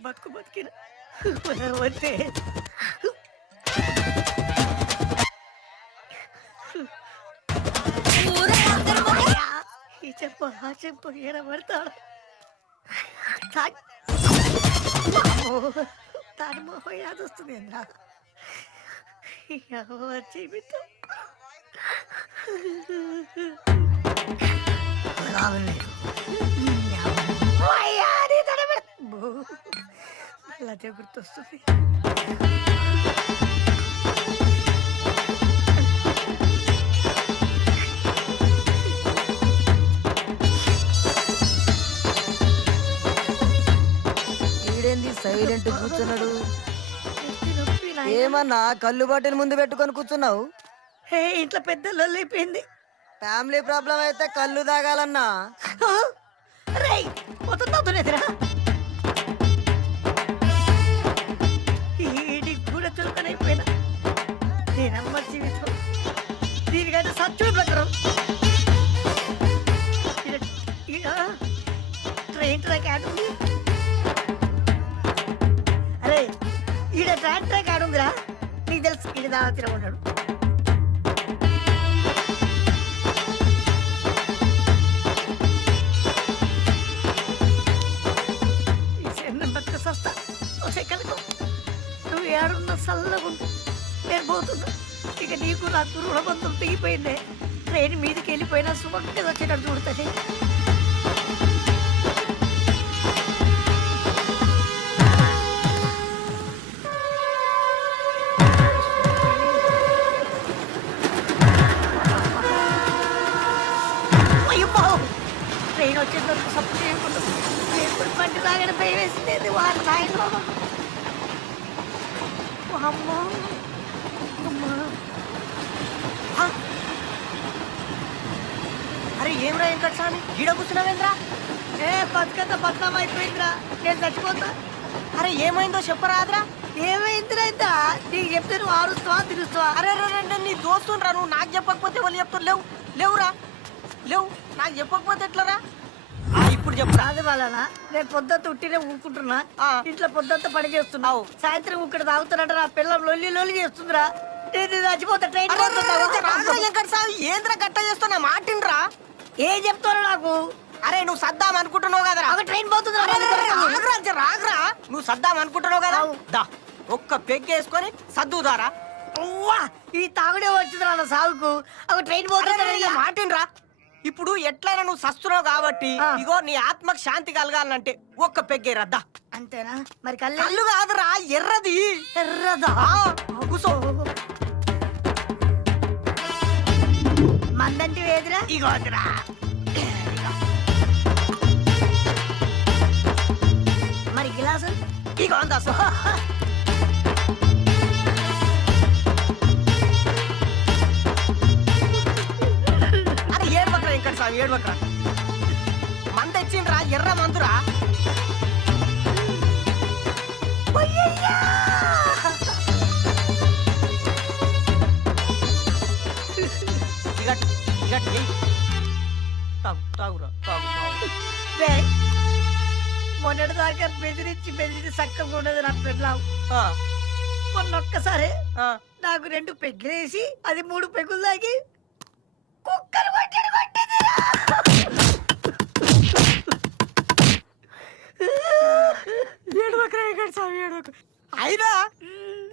బతుకు బతికిన వద్దే ఈ చెప్పు ఆ చెప్ప ఈడ పడతాడు. తాను మోహం యాదొస్తుంది ఏంద్రా ఎవరు జీవితం అదే గుర్తొస్తుంది సైలెంట్ కూర్చున్నాడు. ఏమన్నా కళ్ళు బాటిల్ ముందు పెట్టుకొని కూర్చున్నావు? హే ఇంట్లో పెద్ద లొల్లి అయిపోయింది ఫ్యామిలీ ప్రాబ్లం అయితే కళ్ళు తాగాలన్నా. రేయ్ మొత్తం తాగుతున్నదిరా దావతిలో ఉన్నాడు సస్తా. నువ్వు ఏడున్న చల్లగుండు నేను పోతున్నా. ఇక నీకు నాకు రుణబంధం తెగిపోయిందే. ట్రైన్ మీదకి వెళ్ళిపోయినా సుమంగా వచ్చేటట్టు చూడతానే. వారు నాయన అమ్మా అరే ఏం రా వెంకట స్వామి ఈడ కూర్చున్నావేంద్రా ఏ బతుకంత బతుకమ్మ అయిపోయిందిరా నేను చచ్చిపోతా అరే ఏమైందో చెప్పరాదురా ఏమైందిరా ఇంత నీకు చెప్తే నువ్వు ఆరుస్తావా తిరుస్తావా అరే రెండు నీ దోస్తుండ్రా నువ్వు నాకు చెప్పకపోతే వాళ్ళు చెప్తారు లేవు లేవురా లేవు నాకు చెప్పకపోతే ఎట్లరా ఇప్పుడు చెప్పురా రాదు వాళ్ళనా నేను పొద్దున్న ఉట్టినే ఊరుకుంటున్నా. ఇంట్లో పొద్దుంత పని చేస్తున్నావు సాయంత్రం ఇక్కడ తాగుతున్నట్టు నా పిల్లలు లొల్లి లొల్లి చేస్తుందిరా. నేను చచ్చిపోతా ట్రైన్ ఏంద్రా గట్ట చేస్తున్నా? మాటిన్రా ఏం చెప్తారు నాకు? అరే నువ్వు సద్దాం అనుకుంటున్నావు కదరా. ఒక ట్రైన్ ఆగ్రా జర ఆగ్రా నువ్వు సద్దాం అనుకుంటున్నావు కదా. దా ఒక్క పెగ్గేసుకొని సర్దుదారా. ఉవ్వా! ఈ తాగుడే వచ్చిందిరా నా సాగుకు ఒక ట్రైన్ పోతుంది మాటిన్రా ఇప్పుడు ఎట్లయినా నువ్వు సస్తున్నావు కాబట్టి. ఇగో నీ ఆత్మకు శాంతి కలగాలంటే ఒక్క పెగ్గే రద్దా. అంతేనా? మరి కళ్ళు? కళ్ళు కాదురా ఎర్రది. ఎర్రదా? కూసో మందంటి వేదిరా? ఇగోదిరా మరి గిలాసు? ఇగో అందా మంద తెచ్చిండ్రా ఎర్ర మందురా. మొన్నటి దాకా బెదిరించి బెదిరించి చక్కగా ఉండదు నా పెళ్ళావు. ఆ, మొన్న ఒక్కసారి ఆ. నాకు రెండు పెగ్గులేసి అది మూడు పెగ్గులు తాగి కుక్కలు కొట్టాడు కొట్టిందిరా. ఏడవకరా వెంకట స్వామి ఏడవకు అయినా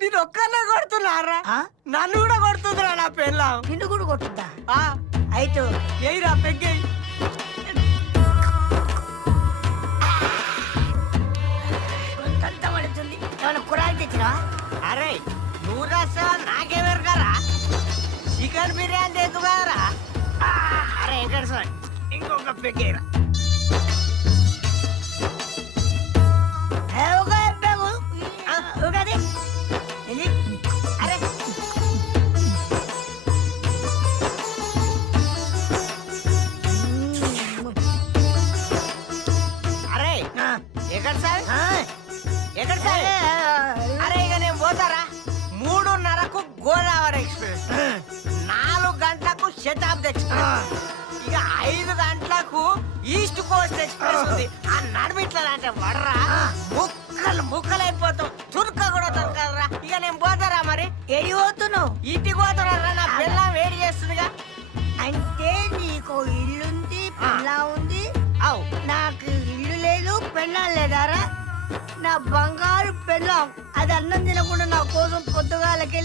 నేను ఒక్కనే కొడుతున్నారా ఆ? నన్ను కూడా కొడుతుందిరా నా పెళ్ళాం. నిన్ను కూడా ఆ, అయితే ఏయిరా పెగ్గేయి. కొంతంత పడుతుంది. ఏమైనా కురాలు తెచ్చినా అరే నువ్వు కదా చికెన్ బిర్యానీ అరే ఇంకొక పెగ్గేరా శతాబ్ది ఎక్స్ప్రెస్ ఇక ఐదు గంటలకు ఈస్ట్ కోస్ట్ ఎక్స్ప్రెస్ ఉంది. ఆ నడుమిట్లా అంటే వడరా ముక్కలు బుక్కలైపోతాం చురుక్క కూడా దొరకదురా ఇక నేను పోతారా మరి? ఏడి పోతున్నావు? ఇంటికి పోతారా? నా పిల్ల వేడి చేస్తుందిగా. అంటే నీకు ఇల్లుంది పెళ్ళా ఉంది. అవు. నాకు ఇల్లు లేదు పెళ్ళాం లేదారా? నా బంగారు పెళ్ళాం. అది అన్నం తినకుండా నా కోసం పొద్దుగాలకెళ్ళి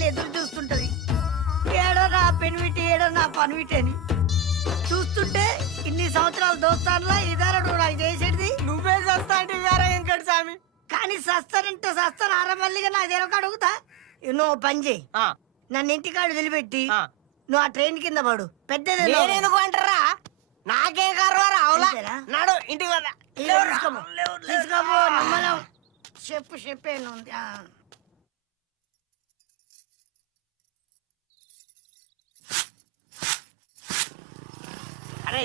ఏడో నా పనివిటి అని చూస్తుంటే ఇన్ని సంవత్సరాల దోస్తాన్లా ఇదారా నువ్వు నాకు చేసేది నువ్వే చేస్తా అంటే వేరే వెంకట స్వామి కానీ సస్తానంటే సస్తాను ఆరమల్లిగా నా తెరొక అడుగుతా. నువ్వు పని చేయి. నన్ను ఇంటికాడు వదిలిపెట్టి. నువ్వు ఆ ట్రైన్ కింద పడు. పెద్దది నేనెందుకు అంటారా? నాకేం కర్వారా? అవులా? నడు ఇంటికి చెప్పు చెప్పేను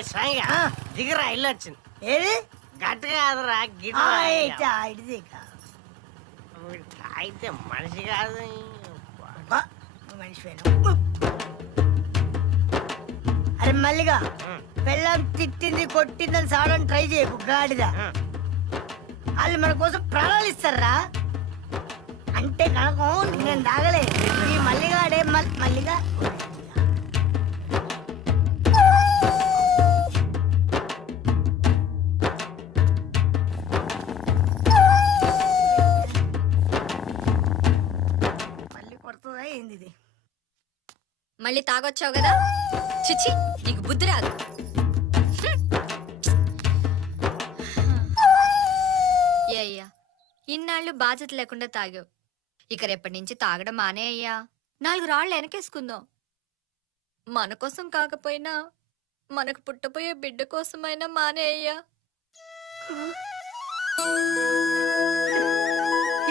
స్వామిగా ఆ. దిగరా ఇల్లు వచ్చింది. ఏది? గట్టిగా కాదురా ఆ, గిట్ట అయితే మనిషి కాదు. మనిషివేనా? అరే మల్లిగా పెళ్ళం తిట్టింది కొట్టిందని సావడం ట్రై చేయకు గాడిద. వాళ్ళు మన కోసం ప్రాణాలు ఇస్తారా? అంటే కనుక నేను తాగలే ఈ మల్లిగాడే మల్- మల్లిగా మళ్ళీ తాగొచ్చావు కదా? చిచి నీకు బుద్ధి రాదు. ఏ అయ్యా ఇన్నాళ్ళు బాధ్యత లేకుండా తాగావు. ఇక రేపటి నుంచి తాగడం మానే అయ్యా. నాలుగు రాళ్ళు వెనకేసుకుందాం. మన కోసం కాకపోయినా మనకు పుట్టబోయే బిడ్డ కోసమైనా మానే అయ్యా.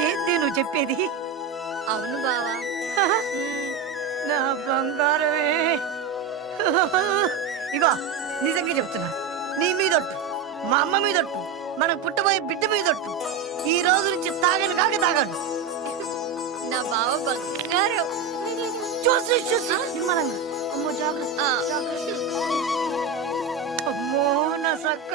ఏంటి నువ్వు చెప్పేది? అవును బావా. నా బంగారమే ఇగో నిజంగా చెప్తున్నా నీ మీదొట్టు మా అమ్మ మీదొట్టు మనకు పుట్టబోయే బిడ్డ మీదొట్టు ఈ రోజు నుంచి తాగను కాక తాగను నా బావ బంగారం చూసి చూసి నిమ్మలంగా అమ్మో జాగ్రత్త ఆ. జాగ్రత్త అమ్మో నా సక్క